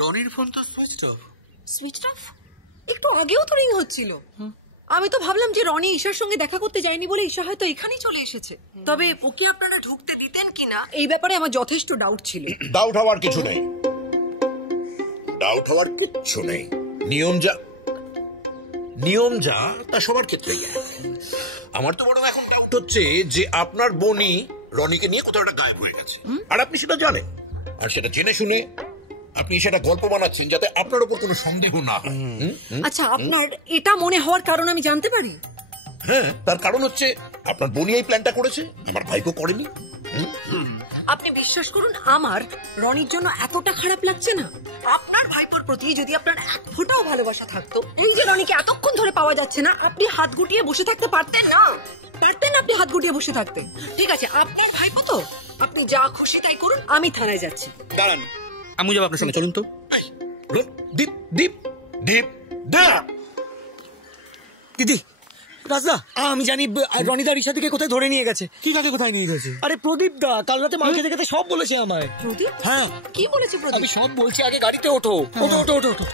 রনির ফোন তো switch off. Switch off? একটু আগেও তো রিং হচ্ছিল। আমি তো ভাবলাম যে রনি ঈশার সঙ্গে দেখা করতে যায়নি বলে ঈশা হয়তো এখানেই চলে এসেছে। তবে ওকে আপনারা ঢুকতে দিতেন কিনা এই ব্যাপারে আমার যথেষ্ট ডাউট ছিল। ডাউট হওয়ার কিছু নেই, ডাউট হওয়ার কিচ্ছু নেই। নিয়ম যা তা সবার ক্ষেত্রেই। আমার তো বরং এখন ডাউট হচ্ছে যে আপনার বোনই রনিকে নিয়ে কোথাও একটা গায়েব হয়ে গেছে, আর আপনি সেটা জানেন, আর সেটা জেনে শুনে আপনি সেটা গল্প বানাচ্ছেন যাতে আপনার উপর কোনো সন্দেহ না হয়। আচ্ছা, আপনার এটা মনে হওয়ার কারণ আমি জানতে পারি? হ্যাঁ, তার কারণ হচ্ছে আপনার বোনই এই প্ল্যানটা করেছে, আমার ভাইপো করেনি। আপনি বিশ্বাস করুন, আমার রনির জন্য এতটা খারাপ লাগছে না। আপনার ভাইপোর প্রতি যদি আপনার এক ফোঁটাও ভালোবাসা থাকতো, এই যে রনিকে এতক্ষণ ধরে পাওয়া যাচ্ছে না, আপনি হাত গুটিয়ে বসে থাকতে পারতেন না? পারতেন আপনি হাত গুটিয়ে বসে থাকতে? ঠিক আছে, আপনার ভাইপো তো, আপনি যা খুশি তাই করুন, আমি থানায় যাচ্ছি। দাঁড়ান, আমি যাবো আপনার সঙ্গে, চলুন তো। দীপ দীপ দীপ দীপ দিদি, রাজদা, আমি জানি রনিদার ঈশা থেকে কোথায় ধরে নিয়ে গেছে। কি কাকে কোথায় নিয়ে গেছে? আরে প্রদীপ দা কাল রাতে মাল খেতে খেতে সব বলেছে আমায়। প্রদীপ? হ্যাঁ, কি বলেছে প্রদীপ? আমি সব বলছি, আগে গাড়িতে ওঠো। ওঠো ওঠো ওঠো ওঠো,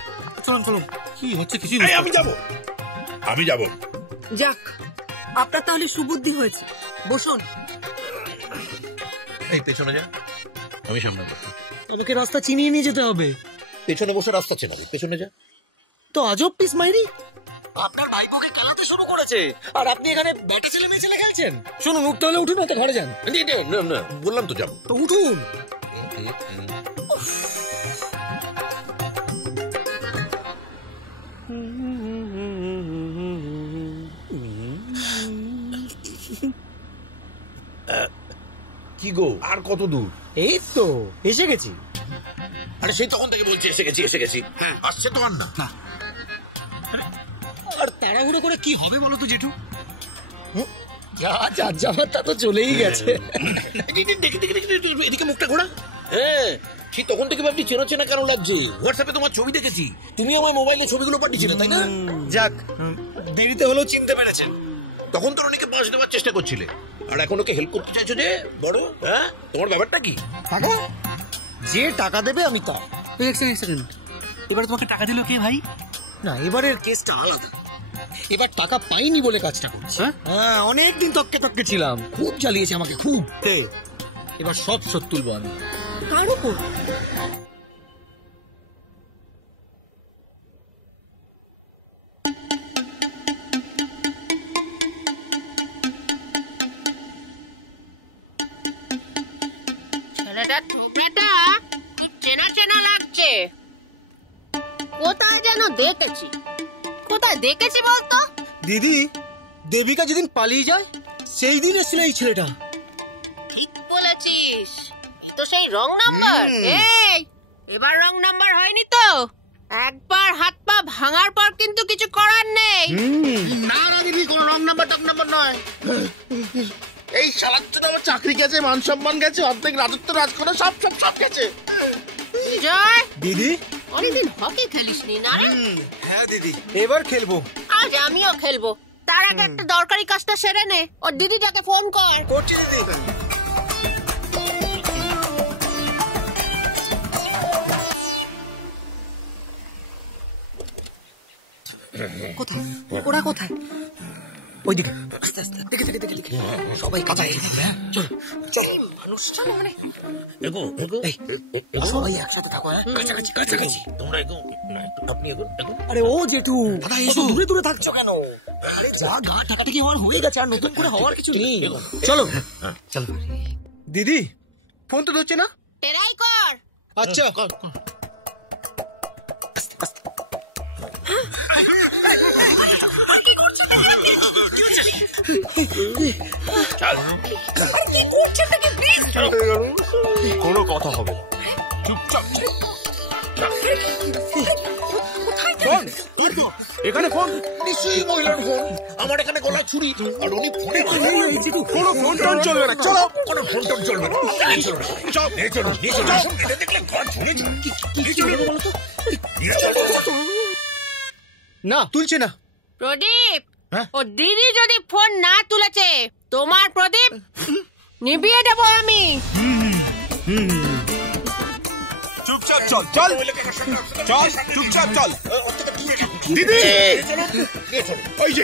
চলুন চলুন। কি হচ্ছে কিছু? আমি যাব। যাক, আপনার তাহলে সুবুদ্ধি হয়েছে। বসুন। এই পেছনে যা, আমি সামনে। ওদেরকে রাস্তা চিনিয়ে নিয়ে যেতে হবে। পেছনে বসে রাস্তা চেনাবি, পেছনে যা। তো আজব পিস মাইরি, আপনার ভাইপোকে কালাতে শুরু করেছে, আর আপনি এখানে ব্যাটা ছেলে মেয়ে ছেলে খেলছেন। শুনুন, উঠতে হলে উঠুন, তো ঘরে যান। না, বললাম তো যাবো। তো উঠুন। কি গো, আর কত দূর? এই তো এসে গেছি। আরে সেই তখন থেকে বলছি এসে গেছি। হ্যাঁ, আসছে তো আর না। আর তাড়াহুড়ো করে কি হবে বলো তো জেঠু? যা যাবার তা তো চলেই গেছে। এদিকে মুখটা ঘোরা। হ্যাঁ, সেই তখন থেকে ভাবছি চেনা চেনা কেন লাগছে। হোয়াটসঅ্যাপে তোমার ছবি দেখেছি, তুমি আমার মোবাইলে ছবিগুলো পাঠিয়েছিলে, তাই না? যাক, দেরিতে হলেও চিনতে পেরেছেন। তখন তো অনেকে বাস দেওয়ার চেষ্টা করছিলে, আর এখন ওকে হেল্প করতে চাইছো যে বড়। হ্যাঁ, তোমার ব্যাপারটা কি? টাকা? যে টাকা দেবে আমি তা। এক সেকেন্ড, এবারে তোমাকে টাকা দিল কে ভাই? না, এবারের কেসটা আলাদা। এবার টাকা পাইনি বলে কাজটা করছে। হ্যাঁ, অনেকদিন তককে ছিলাম, খুব জ্বালিয়েছে আমাকে, খুব। এবার সব শোধ তুলবো আমি। কার উপর? ছেলেটা টুকরাটা কি চেনা চেনা লাগছে। কোথায় যেন দেখেছি। কোথায় দেখেছি বলতো? দিদি, দেবিকা যেদিন পালিয়ে যায় সেই দিন এসেছিল এই ছেলেটা। ঠিক বলেছিস, তো সেই রং নাম্বার। এই, এবার রং নাম্বার হয়নি তো? একবার হাত পা ভাঙার পর কিন্তু কিছু করার নেই। না দিদি, কোনো রং নাম্বার নয়। এই শালাতে আমার চাকরি গেছে, মান সম্মান গেছে, অর্ধেক রাজত্ব রাজ করে সব গেছে। বিজয় দিদি, অনেকদিন হকি খেলিসনি না রে? হ্যাঁ দিদি, এবার খেলবো। আজ আমিও খেলবো। তার আগে একটা দরকারি কাজটা সেরে নে। ওর দিদিটাকে ফোন কর। করছি দিদি। কোথায় ওরা? কোথায়? ওইদিকে আস্তে আস্তে, দেখে সবাই কাছাই। চলো চলো, মানুষটা মানে সবাই একসাথে থাকো। কাছাকাছি তোমরা এগো, আপনি এগোন। আরে ও জেঠু, দূরে দূরে থাকছো কেন? আরে যা গা টাকাটাকি হওয়ার হয়ে গেছে, আর নতুন করে হওয়ার কিছু নেই। চলো চলো। দিদি, ফোন তো ধরছে না। টেরাই কর। আচ্ছা, কোনো কথা হবে, চুপচাপ। এখানে ফোন নিশ্চয়ই মহিলার ফোন। আমার এখানে গলায় ছুরি, আর উনি ফোনে। কোনো ফোন টোন চলবে না। চলো, কোনো ফোন টোন চলবে না। দেখলে ঘর ঝুলে না, তুলছে না। প্রদীপ, ও দিদি যদি ফোন না তুলেছে, তোমার প্রদীপ নিভিয়ে দেবো আমি। চুপচাপ চুপচাপ চল চল চল চুপচাপ চল দিদি ওই যে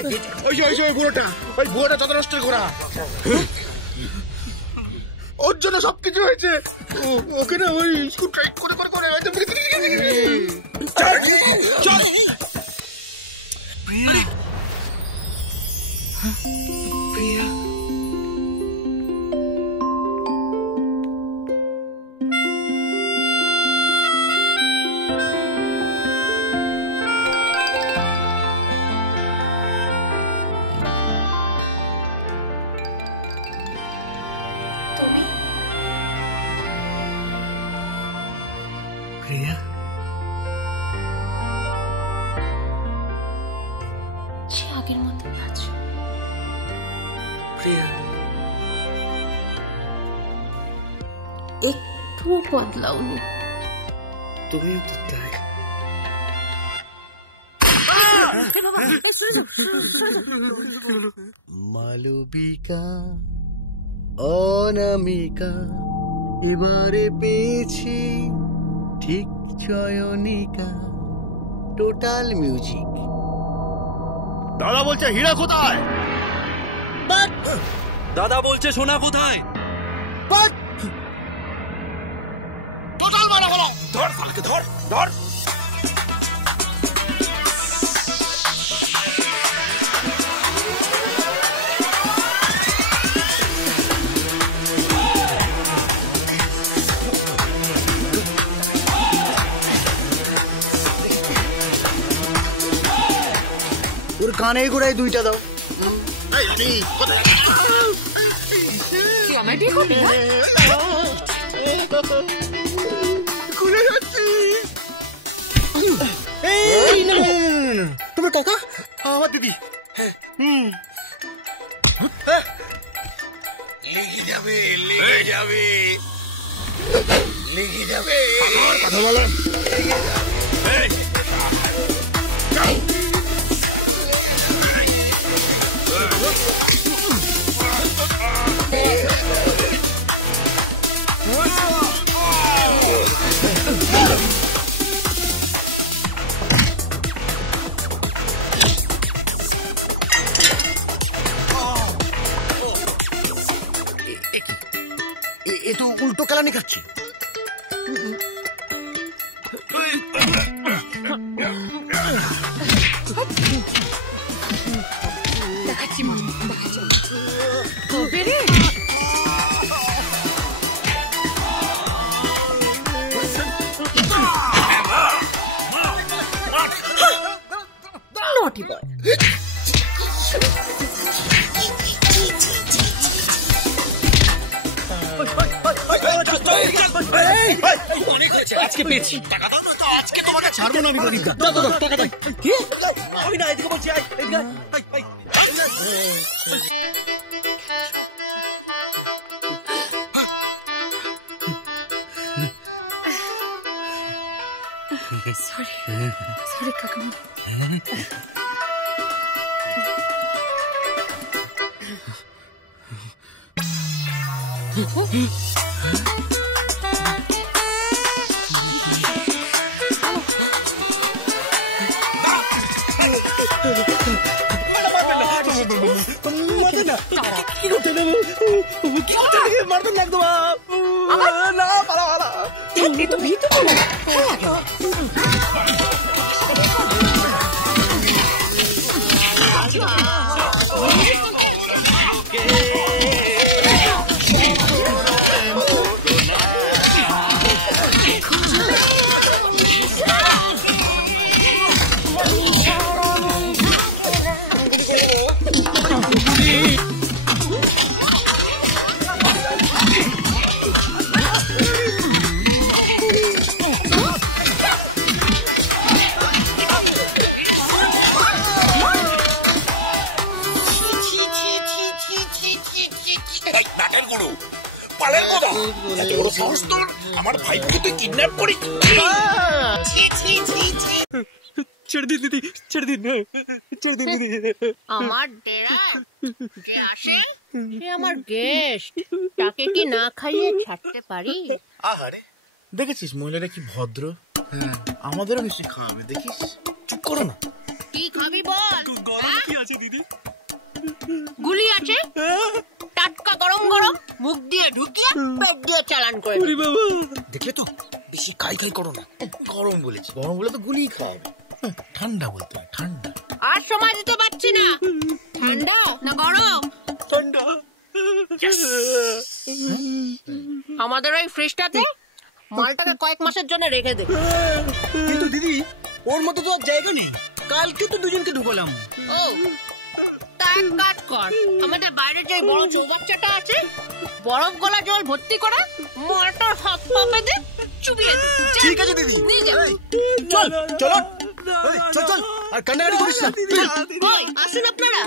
ওই বুড়োটা চত নষ্টের ঘোড়া ওর জন্য সবকিছু হয়েছে ওকে না ওই স্কুল টাইট করে চল প্রিয়া সে আগের মতোই আছে। প্রিয়া একটুও বদলাওনি। তুমিও তো তাই। মালবিকা অনামিকা এবারে পেয়েছি ঠিক চয়নিকা। Total music. দাদা বলছে হীরা কোথায় দাদা বলছে সোনা কোথায়? টোটাল মারা হলো ধর ফালকে ধর ধর ওর কানে গোড়ায় দুইটা দাও। তোমার কাকা আমার দিদি লেগে যাবে কথা বলো এ তো উল্টো কালানি খাচ্ছে। দেখাচ্ছি মনে কবে রে নটি বয়। আজকে পেয়েছি। আজকে তোমাকে ছাড়বো না আমি প্রদীপ দা। কি? আমি না এদিকে বলছি। সরি কাকামা। মারবেন একদম না পালা পালা তো ভিতরে আমার ভাইকে তুই কিডন্যাপ করি। ছেড়ে দিন দিদি, ছেড়ে দিন, ছেড়ে দিন দিদি। আমার ডেরা যে আসে সে আমার গেস্ট, তাকে কি না খাইয়ে ছাড়তে পারি? আহারে দেখেছিস মহিলারা কি ভদ্র? আমাদেরও নিশ্চয়ই খাওয়াবে, দেখিস। চুপ করো না। কি খাবি বল? গরম কি আছে দিদি? গুলি আছে, টাটকা গরম গরম, মুখ দিয়ে ঢুকিয়ে পেট দিয়ে চালান করে দিবি। দেখলে তো, বেশি খাই খাই করো না। গরম বলেছি, গরম বলে তো গুলিই খাওয়াবে। ঠান্ডা বলতে হয়, ঠান্ডা। আর সময় দিতে পারছি না। ঠান্ডা না গরম? ঠান্ডা। আমাদের ওই ফ্রিজটাতে মালটাকে কয়েক মাসের জন্য রেখে দে। কিন্তু দিদি, ওর মতো তো আর জায়গা নেই। কালকে তো দুজনকে ঢুকলাম। ও, তা এক কাজ কর, আমাদের বাইরে যে বড় চৌবাচ্চাটা আছে, বরফ গলা জল ভর্তি করে মালটার হাত পা বেঁধে চুবিয়ে দে। ঠিক আছে দিদি, নিয়ে যা। চল চলো। চল চল, আর কান্নাকাটি করিস না। ওই, আসুন আপনারা।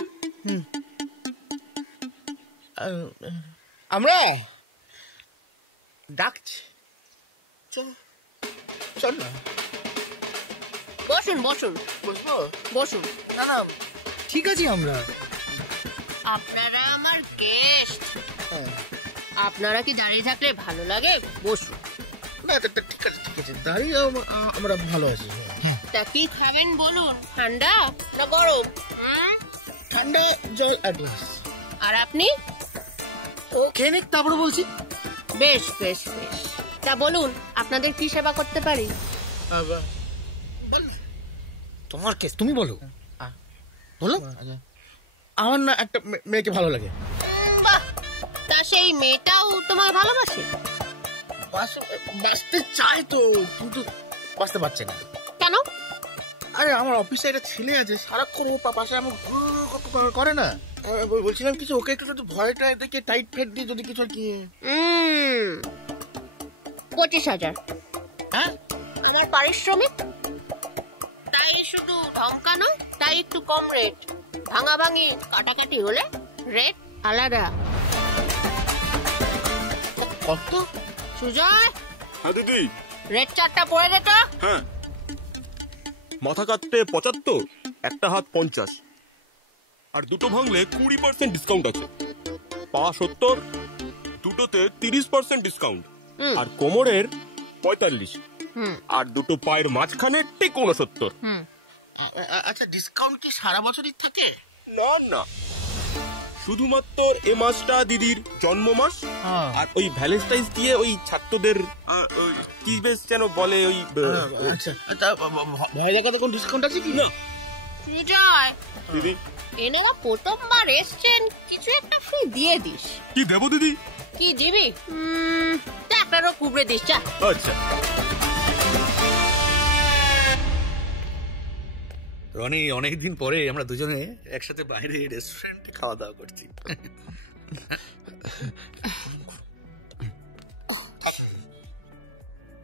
আমরা ডাকছি, চল না। বসুন বসুন বসবো? বসুন। না না, ঠিক আছে আমরা। আপনারা আমার গেস্ট, আপনারা কি দাঁড়িয়ে থাকলে ভালো লাগে? বসুন। না ঠিক আছে ঠিক আছে, দাঁড়িয়ে আমরা ভালো আছি। তা কি খাবেন বলুন, ঠান্ডা না গরম? ঠান্ডা জল এক গ্লাস। আর আপনি? ও খেয়ে নে, তারপরে বলছি। বেশ বেশ বেশ, তা বলুন আপনাদের কি সেবা করতে পারি? তোমার কেস, তুমি বলো। বলো। আমার না একটা মেয়েকে ভালো লাগে। বাহ, তা সেই মেয়েটাও তোমায় ভালোবাসে? বাঁচতে চায় তো, কিন্তু বাঁচতে পারছে না। কেন? আরে আমার অফিসে একটা ছেলে আছে, সারাক্ষণ ও পাশে আমার করে না। বলছিলাম কিছু ওকে একটু যদি ভয়টা দেখে টাইট ফেট দিয়ে যদি কিছু কি। 25,000 হ্যাঁ, আমার পারিশ্রমিক। তাই শুধু ঢঙ্কানো, তাই একটু কম রেট। ভাঙাভাঙি কাটাকাটি হলে রেট আলাদা। কত? সুজয়, হ্যাঁ দিদি। রেট চারটা পড়ে দে তো। হ্যাঁ, মাথা কাটতে 75, একটা হাত 50, আর দুটো ভাঙলে 20% ডিসকাউন্ট আছে। পা 70, দুটোতে 30% ডিসকাউন্ট, আর কোমরের 45, আর দুটো পায়ের মাঝখানে ঠিক 69। আচ্ছা, ডিসকাউন্ট কি সারা বছরই থাকে? না না, শুধুমাত্র এ মাসটা দিদির জন্ম মাস, আর ওই ভ্যালেন্টাইন্স দিয়ে ওই ছাত্রদের কি বেশ যেন বলে ওই। আচ্ছা, ভয় দেখা তো কোন ডিসকাউন্ট আছে কি? না সুজয় দিদি, এনারা প্রথমবার এসছেন, কিছু একটা ফ্রি দিয়ে দিস। কি দেবো দিদি? কি দিবি? টাকারও কুবড়ে দিস। যা। আচ্ছা। রনি, অনেকদিন পরে আমরা দুজনে একসাথে বাইরে রেস্টুরেন্টে খাওয়া দাওয়া করছি।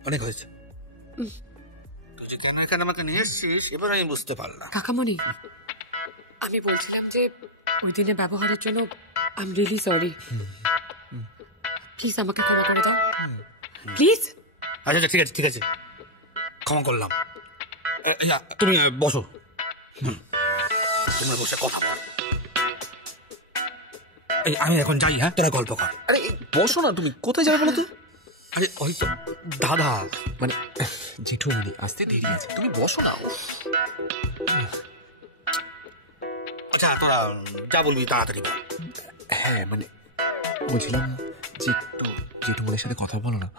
অনেক হয়েছে। তুই যে কেন এখানে আমাকে নিয়ে এসছিস এবার আমি বুঝতে পারলাম। কাকামণি, আমি বলছিলাম যে ওই দিনের ব্যবহারের জন্য I am really sorry. Please আমাকে ক্ষমা করে দাও, প্লিজ। আচ্ছা ঠিক আছে ঠিক আছে, ক্ষমা করলাম। তুমি বসো, তুমি বসে কথা বল। আমি এখন যাই। হ্যাঁ, তোরা গল্প কর। আরে বসো না, তুমি কোথায় যাবে বলো তো? আরে ওই তো দাদা, মানে জেঠুমনি আসতে দেরি আছে, তুমি বসো না। আচ্ছা, তোরা যা বলবি তাড়াতাড়ি বল। হ্যাঁ, মানে বলছিলাম যে একটু জেঠুমনির সাথে কথা বলো না,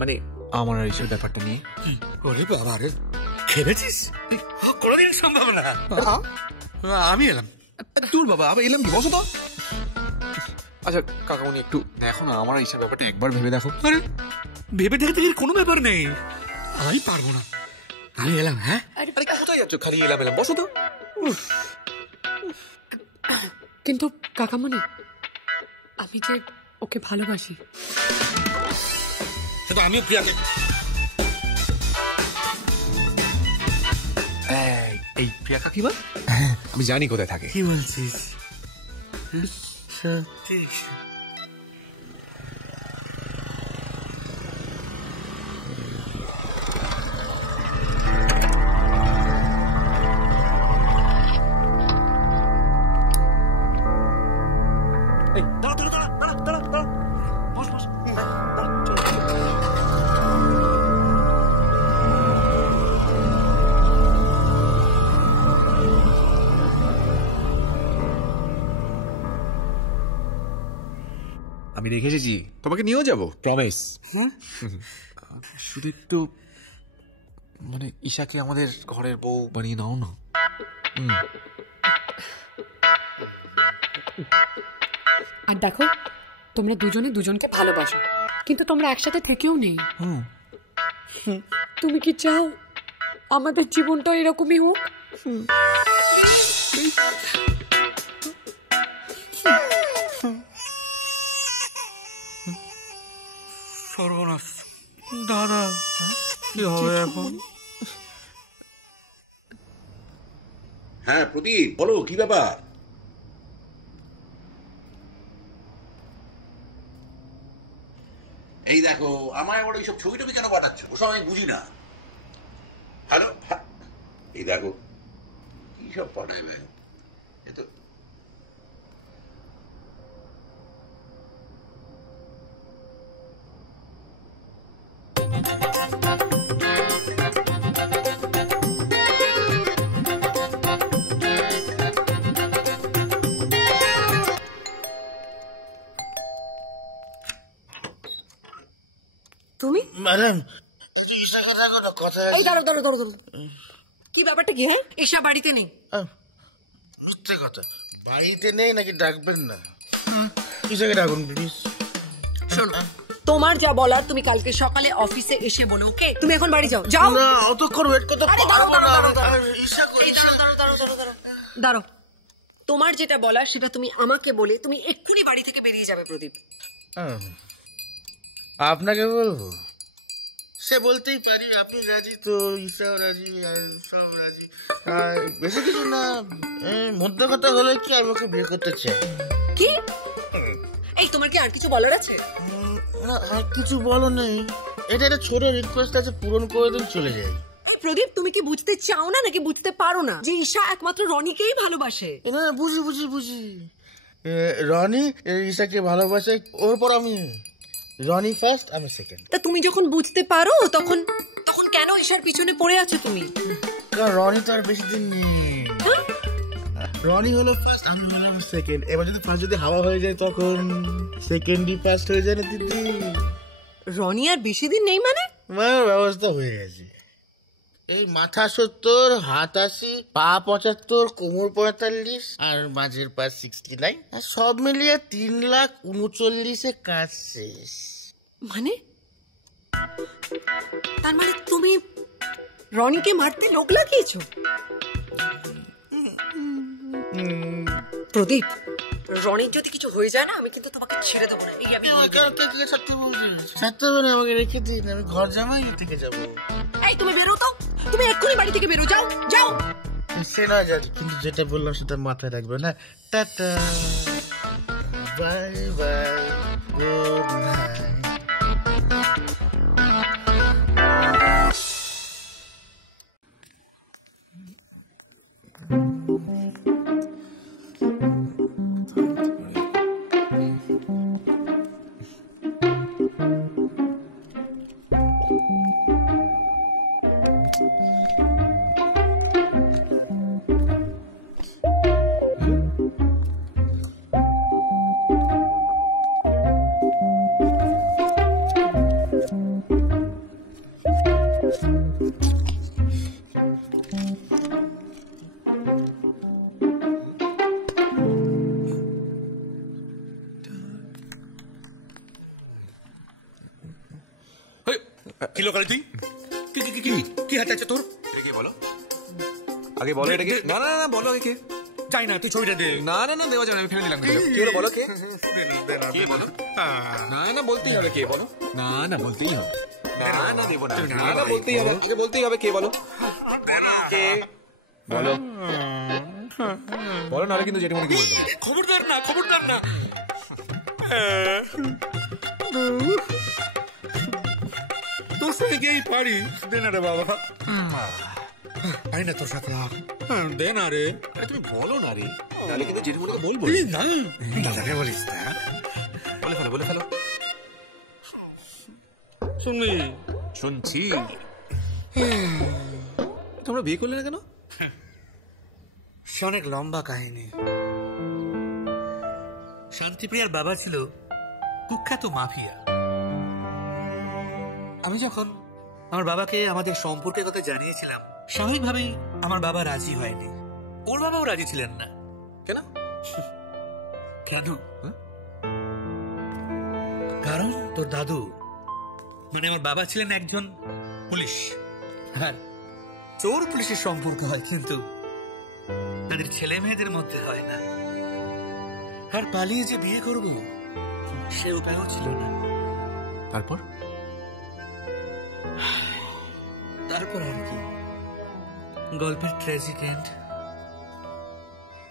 মানে আমার আর এইসব ব্যাপারটা নিয়ে। ওরে বাবা রে, খেপেছিস? কোনোদিন সম্ভব না। আমি এলাম। দূর বাবা, আবার এলাম কি, বসো তো। আচ্ছা কাকামণি, একটু দেখো না, আমার এইসব ব্যাপারটা একবার ভেবে দেখো। আরে ভেবে দেখতে কোনো ব্যাপার নেই, আমি পারবো না। আমি এলাম। হ্যাঁ, আরে কোথায় যাচ্ছ? খালি এলাম এলাম, বসো তো। কিন্তু কাকামণি, আমি যে ওকে ভালোবাসি। সেটা আমিও প্রিয়াকে। এই প্রিয়া কাকিমা, আমি জানি কোথায় থাকে। কি বলছিস? ঠিক। আমি রেখে এসেছি, তোমাকে নিয়েও যাবো, প্রমিস। শুধু একটু মানে ঈশাকে আমাদের ঘরের বউ বানিয়ে নাও না। আর দেখো, তোমরা দুজনে দুজনকে ভালোবাসো, কিন্তু তোমরা একসাথে থেকেও নেই। তুমি কি চাও আমাদের জীবনটা এরকমই হোক? সর্বনাশ, দাদা কি হবে এখন? হ্যাঁ প্রদীপ, বলো কি ব্যাপার? এই দেখো, আমায় আবার ওইসব ছবি টবি কেন পাঠাচ্ছ? ওসব আমি বুঝি না। হ্যালো, এই দেখো কি সব পাঠাবে। এ তো তুমি ম্যাডাম, কথা এই দাঁড়ো দাঁড়ো দাঁড়ো দাঁড়ো, কি ব্যাপারটা কি? হ্যাঁ, ঈশা বাড়িতে নেই। সত্যি কথা, বাড়িতে নেই নাকি ডাকবেন না? ঈশাকে ডাকুন প্লিজ। শোনো, তোমার যা বলার তুমি কালকে সকালে অফিসে এসে বলো, ওকে? তুমি এখন বাড়ি যাও, যাও। না, অতক্ষণ ওয়েট করতে আরে দাঁড়াও পারবো না। দাঁড়াও দাঁড়াও ঈশা কই? দাঁড়াও, তোমার যেটা বলার সেটা তুমি আমাকে বলে তুমি এক্ষুনি বাড়ি থেকে বেরিয়ে যাবে প্রদীপ। আপনাকে বলবো? সে বলতেই পারি, আপনি রাজি তো, ঈশাও রাজি, আর সব রাজি। আর বেশি কিছু না, মধ্যে কথা হলে কি আমি ওকে বিয়ে করতে চাই। কি? এই তোমার কি আর কিছু বলার আছে? না, আর কিছু বলো নেই, এটা একটা ছোট রিকোয়েস্ট আছে, পূরণ করে দিন, চলে যাই। এই প্রদীপ, তুমি কি বুঝতে চাও না নাকি বুঝতে পারো না যে ঈশা একমাত্র রনিকেই ভালোবাসে? না, বুঝি বুঝি বুঝি। রনি ঈশাকে ভালোবাসে, ওর পর আমি। রনি ফার্স্ট, আমি সেকেন্ড। তা তুমি যখন বুঝতে পারো তখন তখন কেন ঈশার পিছনে পড়ে আছো তুমি? কারণ রনি তো আর বেশি দিন নেই। রনি হলো ফার্স্ট, আমি হলাম সেকেন্ড। এবার যদি ফার্স্ট যদি হাওয়া হয়ে যায় তখন সেকেন্ডই ফার্স্ট হয়ে যায় না দিদি? রনি আর বেশি দিন নেই মানে? ব্যবস্থা হয়ে গেছে। এই মাথা 70, হাত 80, পা 75, কোমর 45 আর মাঝের পা 69, আর সব মিলিয়ে 3,39,000-এ কাজ শেষ। মানে তার মানে তুমি রনিকে মারতে লোক লাগিয়েছো? প্রদীপ, রনির যদি কিছু হয়ে যায় না, আমি কিন্তু তোমাকে ছেড়ে দেবো না। এই আমি ছাড়তে হবে না, আমাকে রেখে দিন, আমি ঘর জামাই থেকে যাবো। এই তুমি বেরো তো, তুমি এক্ষুনি বাড়ি থেকে বেরো, যাও যাও। সে না যাচ্ছে, কিন্তু যেটা বললাম সেটা মাথায় রাখবে না। Tata, bye bye, good night. কি লোকালি তুই? কি হাতে আছে তোর? এটা কে বলো? আগে বলো এটা কে? না না না, বলো আগে কে? চাই না, তুই ছবিটা দে। না না না, দেওয়া যাবে না, আমি ফেলে দিলাম। কে হলো বলো, কে? কে বলো? না না, বলতেই হবে, কে বলো? না না, বলতেই হবে। না না, দেবো না। না না, বলতেই হবে, এটা বলতেই হবে, কে বলো? কে বলো? বলো, নাহলে কিন্তু যেটা মনে কি বলবো। খবরদার না, খবরদার না। তোর সাথে গিয়েই পারি। দে না রে বাবা, পারি না তোর সাথে। দে না রে। আরে তুমি বলো না রে, নাহলে কিন্তু যেটা মনে বলবো না। দাদাকে বলিস না। বলে ফেলো, বলে ফেলো। শুনবি? শুনছি। তোমরা বিয়ে করলে না কেন? সে অনেক লম্বা কাহিনী। শান্তিপ্রিয়ার বাবা ছিল কুখ্যাত মাফিয়া। আমি যখন আমার বাবাকে আমাদের সম্পর্কের কথা জানিয়েছিলাম, স্বাভাবিকভাবেই আমার বাবা রাজি হয়নি। ওর বাবাও রাজি ছিলেন না। কেন? কেন? কারণ তোর দাদু মানে আমার বাবা ছিলেন একজন পুলিশ, আর চোর পুলিশের সম্পর্ক হয়, কিন্তু তাদের ছেলে মেয়েদের মধ্যে হয় না। আর পালিয়ে যে বিয়ে করব সে উপায়ও ছিল না। তারপর তারপর আর কি, গল্পের ট্র্যাজিক এন্ড।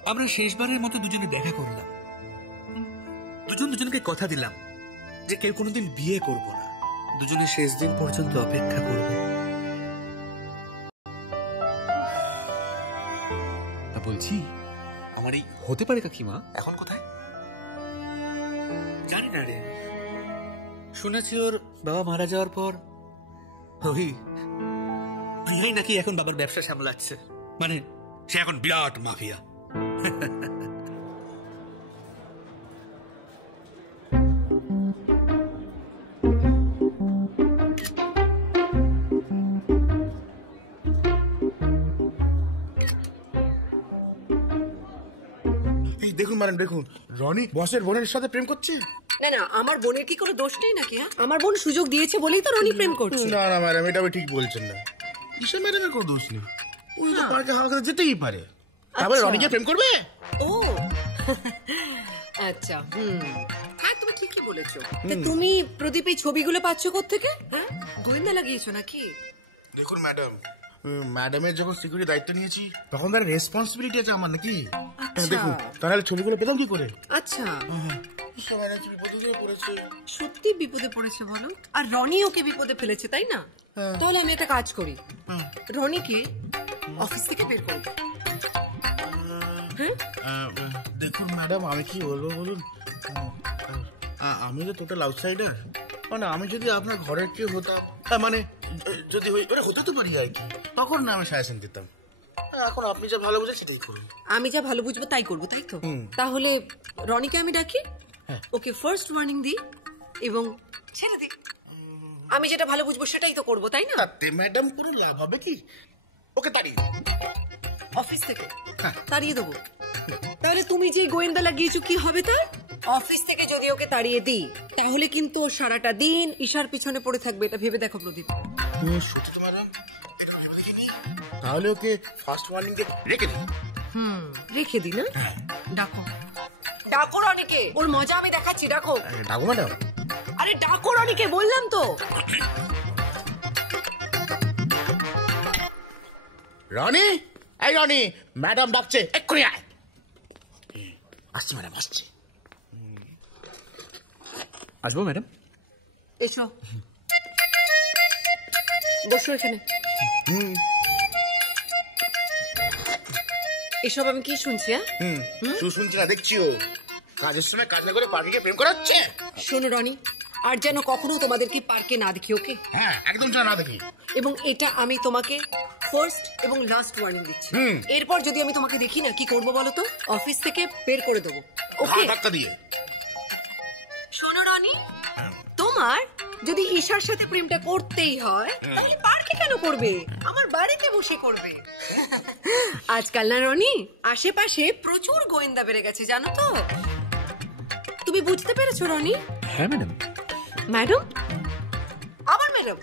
আমরা শেষবারের মতো দুজনে দেখা করলাম, দুজনকে কথা দিলাম যে কেউ কোনোদিন বিয়ে করব না, দুজনে শেষ দিন পর্যন্ত অপেক্ষা করব। বলছি, আমার এই হতে পারে কাকিমা এখন কোথায়? জানি না রে, শুনেছি ওর বাবা মারা যাওয়ার পর ওই প্রিয়াই নাকি এখন বাবার ব্যবসা সামলাচ্ছে, মানে সে এখন বিরাট মাফিয়া। দেখুন ম্যাডাম, দেখুন রনি বসের বোনের সাথে প্রেম করছে। না না, আমার বোনের কি কোনো দোষ নেই নাকি? হ্যাঁ, আমার বোন সুযোগ দিয়েছে বলেই তো রনি প্রেম করছে। না না ম্যাডাম, এটা আপনি ঠিক বলছেন না। ঈশা ম্যাডামের কোনো দোষ নেই, উনি তো পার্কে হাওয়া খেতে যেতেই পারে। তারপরে রনিকে প্রেম করবে? ও আচ্ছা, হ্যাঁ তুমি ঠিকই বলেছো। তা তুমি প্রদীপ এই ছবিগুলো পাচ্ছ কোত্থেকে? হ্যাঁ, গোয়েন্দা লাগিয়েছো নাকি? দেখুন ম্যাডাম, ম্যাডামের যখন সিকিউরিটি দায়িত্ব নিয়েছি তখন তার রেসপন্সিবিলিটি আছে আমার নাকি। দেখুন তাহলে ছবিগুলো পেতাম কি করে? আচ্ছা, ঈশা ম্যাডাম বিপদে পড়েছে। সত্যি বিপদে পড়েছে বলো? আর রনি ওকে বিপদে ফেলেছে তাই না? তাহলে আমি একটা কাজ করি, রনিকে অফিস থেকে বের করব। দেখুন ম্যাডাম, আমি কি বলবো বলুন, আমি তো টোটাল আউটসাইডার। মানে আমি যদি আপনার ঘরের কেউ হতাম, মানে যদি হতে তো পারি আর কি, তখন না আমি সাজেশন দিতাম। এখন আপনি যা ভালো বুঝে সেটাই করুন। আমি যা ভালো বুঝবো তাই করবো, তাই তো? তাহলে রনিকে আমি ডাকি, ওকে ফার্স্ট ওয়ার্নিং দিই এবং ছেড়ে দিই। আমি যেটা ভালো বুঝবো সেটাই তো করবো, তাই না? তাতে ম্যাডাম কোনো লাভ হবে কি? ওকে তাড়িয়ে অফিস থেকে তাড়িয়ে দেবো? তাহলে তুমি যে গোয়েন্দা লাগিয়েছো কি হবে তার? অফিস থেকে যদি ওকে তাড়িয়ে দিই তাহলে কিন্তু ও সারাটা দিন ঈশার পিছনে পড়ে থাকবে, এটা ভেবে দেখো প্রদীপ। সত্যি তো ম্যাডাম, তাহলে ওকে ফার্স্ট ওয়ার্নিং দিয়ে রেখে দিই। রেখে দিই না? ডাকো ডাকো রনিকে, ওর মজা আমি দেখাচ্ছি। ডাকো। ডাকো ম্যাডাম। আরে ডাকো রনিকে, বললাম তো। রনি, এই রনি, ম্যাডাম ডাকছে, এক্ষুনি আয়। আসছি ম্যাডাম, আসছি। আসবো ম্যাডাম? এসো, বসো এখানে। এসব আমি কি শুনছি? শুনছি না, দেখছিও। কাজের সময় কাজ না করে পার্কে প্রেম করাচ্ছে। শোনো রনি, আর যেন কখনো তোমাদেরকে পার্কে না দেখি, ওকে? হ্যাঁ, একদম যেন না দেখি। এবং এটা আমি তোমাকে ফার্স্ট এবং লাস্ট ওয়ার্নিং দিচ্ছি। এরপর যদি আমি তোমাকে দেখি না, কি করবো বলো তো? অফিস থেকে বের করে দেবো, ওকে? ধাক্কা দিয়ে। শোনো রনি, তোমার যদি ঈশার সাথে প্রেমটা করতেই হয় তাহলে পার্কে কেন করবে? আমার বাড়িতে বসে করবে। আজকাল না রনি, আশেপাশে প্রচুর গোয়েন্দা বেড়ে গেছে, জানো তো? তুমি বুঝতে পেরেছো রনি? হ্যাঁ ম্যাডাম। ম্যাডাম? আবার ম্যাডাম?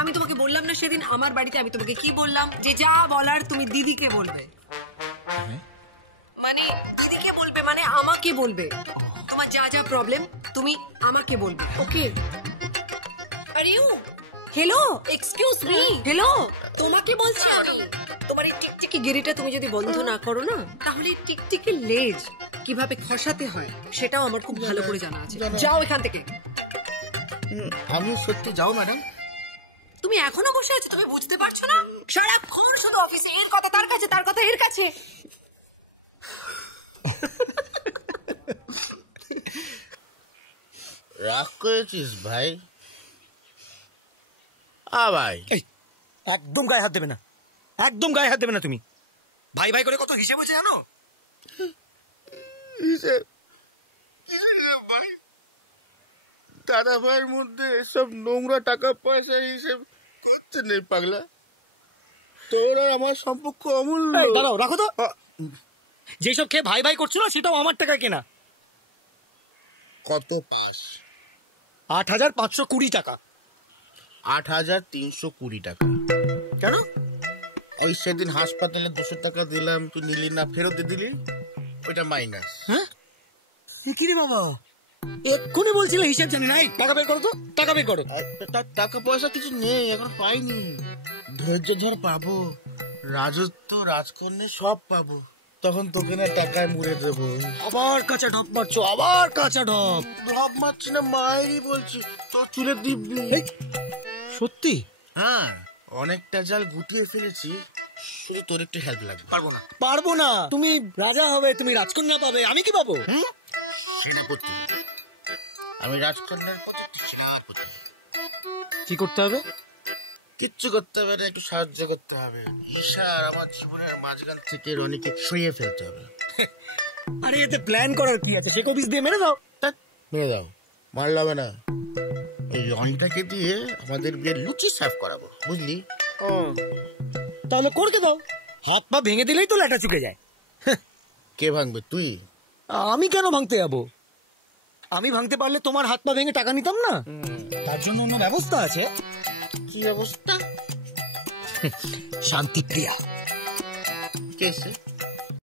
আমি তোমাকে বললাম না সেদিন আমার বাড়িতে, আমি তোমাকে কি বললাম, যে যা বলার তুমি দিদিকে বলবে। মানে দিদিকে বলবে মানে আমাকে বলবে। তোমার যা যা প্রবলেম তুমি আমাকে বলবে, okay? Are you, hello, excuse me, hello, তোমাকে বলছি আমি। তোমার এই টিকটিকি গিরিটা তুমি যদি বন্ধ না করো না, তাহলে এই টিকটিকি লেজ কিভাবে খসাতে হয় সেটাও আমার খুব ভালো করে জানা আছে। যাও এখান থেকে। আমি সত্যি যাও ম্যাডাম? তুমি এখনো বসে আছো, তুমি বুঝতে পারছো না? সারাক্ষণ শুধু অফিসে এর কথা তার কাছে, তার কথা এর কাছে। রাগ করেছিস ভাই? ভাই একদম গায়ে হাত দেবে না, একদম গায়ে হাত দেবে না তুমি। ভাই ভাই করে কত হিসেব হচ্ছে জানো? দাদা ভাইয়ের মধ্যে এসব নোংরা টাকা পয়সা হিসেব করতে নেই পাগলা। তোর আর আমার সম্পর্ক অমূল্য। দাঁড়াও, রাখো তো। যেসব খেয়ে ভাই ভাই করছো না সেটাও আমার টাকা কেনা। কত পাস? 8,520 টাকা। 8,320 টাকা। কেন? ওই সেদিন হাসপাতালে 200 টাকা দিলাম, তুই নিলি না, ফেরত দিয়ে দিলি, ওইটা মাইনাস। হ্যাঁ কি রে বাবা, এক্ষুনি বলছিলে হিসেব জানি না। টাকা বের করো তো, টাকা বের করো। টাকা পয়সা কিছু নেই, এখন পাইনি। ধৈর্য ধর, পাবো। রাজত্ব রাজকন্যা সব পাবো, তখন তোকে না টাকায় মুড়ে দেবো। আবার কাঁচা ঢপ মারছো, আবার কাঁচা ঢপ। ঢপ মারছি না, মায়েরই বলছি, তোর চুলের দিব্যি। সত্যি? হ্যাঁ, অনেকটা জাল গুটিয়ে ফেলেছি, শুধু তোর একটু হেল্প লাগবে। পারবো না। তুমি রাজা হবে, তুমি রাজকন্যা পাবে, আমি কি পাবো? সেনাপতি। আমি রাজকন্যার পথে, তুই সেনাপতি। কি করতে হবে? কিচ্ছু করতে হবে না, একটু সাহায্য করতে হবে। ঈশা আর আমার জীবনের মাঝখান থেকে রনিকে সরিয়ে ফেলতে হবে। আরে এতে প্ল্যান করার কি আছে? শেকো বিষ দিয়ে মেরে দাও। মেরে দাও, মারলে হবে না। এই রনিটাকে দিয়ে আমাদের বিয়ের লুচি সার্ভ করাবো, বুঝলি? তাহলে করকে দাও, হাত পা ভেঙে দিলেই তো ল্যাটা চুকে যায়। কে ভাঙবে? তুই? আমি কেন ভাঙতে যাবো? আমি ভাঙতে পারলে তোমার হাত পা ভেঙে টাকা নিতাম না? তার জন্য অন্য ব্যবস্থা আছে। কি অবস্থা? শান্তিপ্রিয়া। কেসে